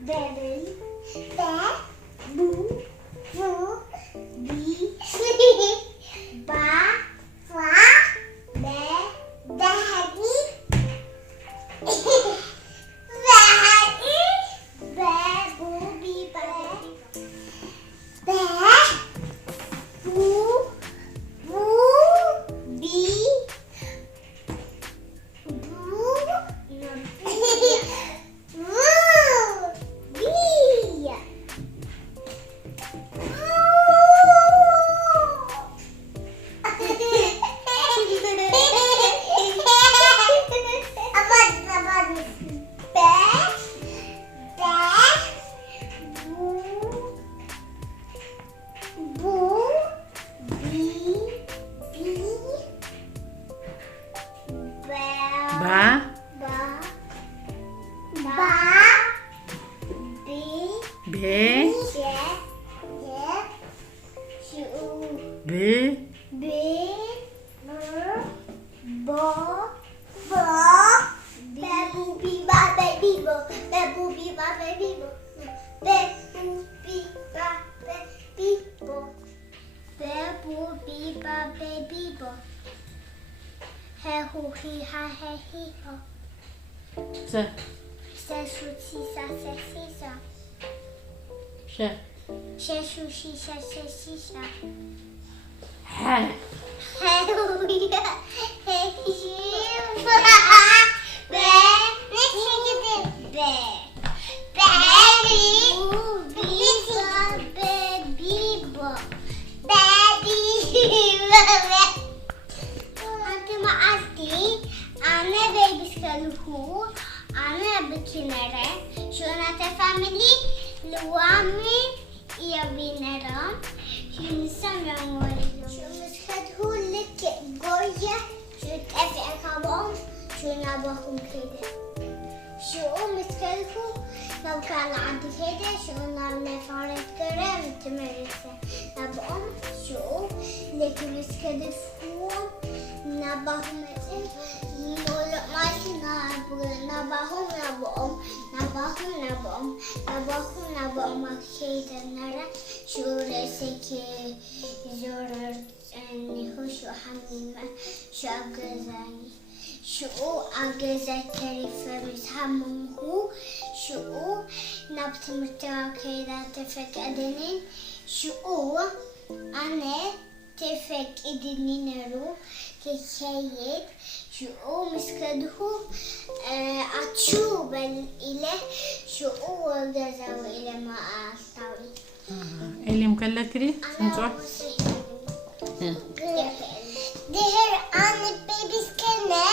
Bebel. Be. Bu. Bu. Bi. Ba. Fa. Be. Dehdi. Be. Bu. Bi. Ba. Be. Bu. Bu. Bi. Elim كلكري انتوا دهر أنا بيبي سكنة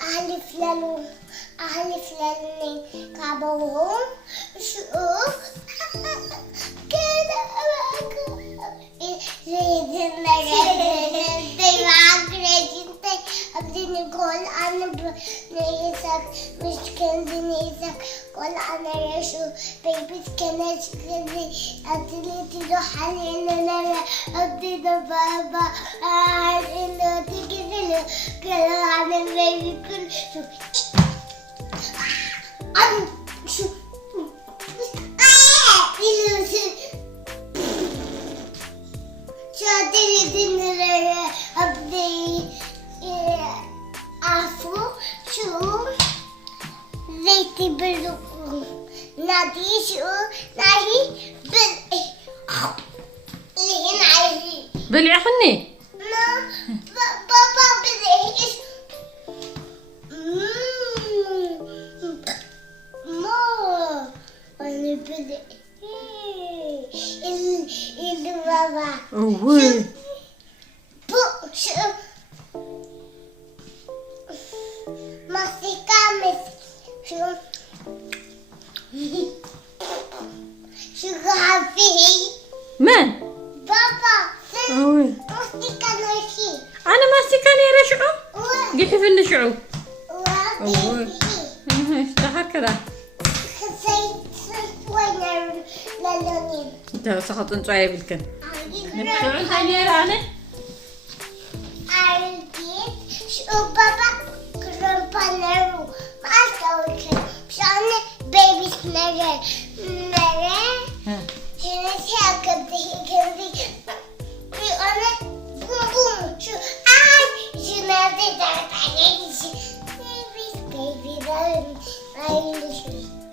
أهل فلانين كابوهم شوف كده زين أبدي نقول أنا بنيسك مش كندي نيسك قول أنا رشو بيبي سكنة شكلي أبدي تروح علينا أبدي بابا إنه تيجي له كل أنا بيبي كل شو أبدي عفو شو زيتي بالرقم نادي شو ناهي بلع خني بابا بلعيش ما أنا بلع بابا شو ماسكة شو غافي من؟ بابا ماسكة نشي أنا ماسكة رشعو قحي في النشعو اشتهر كذا وين لالونين انت سخط انتو عيب الكن نبشعو هاني راني أرجيت شو بابا كرم بانرو ما أسوي كرم بشان بيبي Nere? Nere? Ha. Şunu şarkıdı. Ona bum. Şu ay. Şunu da baby. Baby.